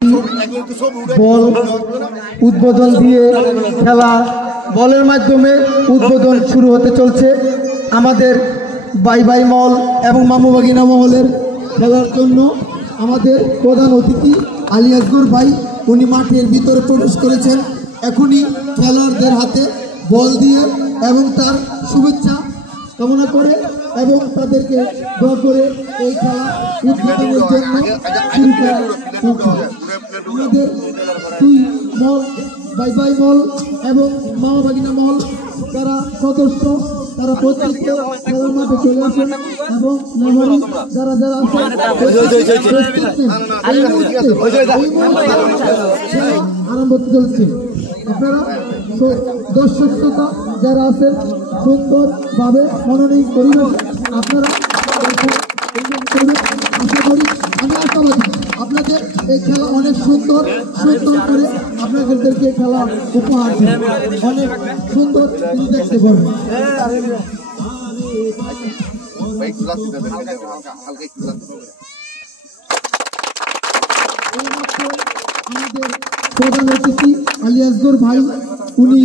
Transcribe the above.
বল উদ্বোধন দিয়ে খেলা বলের মাধ্যমে উদ্বোধন শুরু হতে চলছে। আমাদের বাই বাই মল এবং মামু বাগিনা মহলের খেলার জন্য আমাদের প্রধান অতিথি আলী আসগর ভাই উনি মাঠের ভিতরে প্রবেশ করেছেন। এখনই খেলোয়াড়দের হাতে বল দিয়ে এবং তার শুভেচ্ছা কামনা করে এবং তাদেরকে দোয়া করে এই খেলা উদ্বোধনের জন্য শুরু করা হচ্ছে। আমাদের দুই মল বাই বাই মল এবং মামা বাগিনা মল যারা সদস্য তারা প্রত্যেককে খেলার মাঠে চলে আসেন এবং যারা যারা আরম্ভ হতে চলছে। আপনারা দর্শক শ্রোতা যারা আছেন সুন্দরভাবে মনোনীত পরিবেশ আপনারা আশা করি আমি আশাবাদী আপনাদের এই খেলা অনেক সুন্দর করে আপনাদেরকে খেলা উপহার দিন, অনেক সুন্দর তিনি দেখতে পারবেন। আমাদের প্রধান অতিথি আলী আসগর ভাই উনি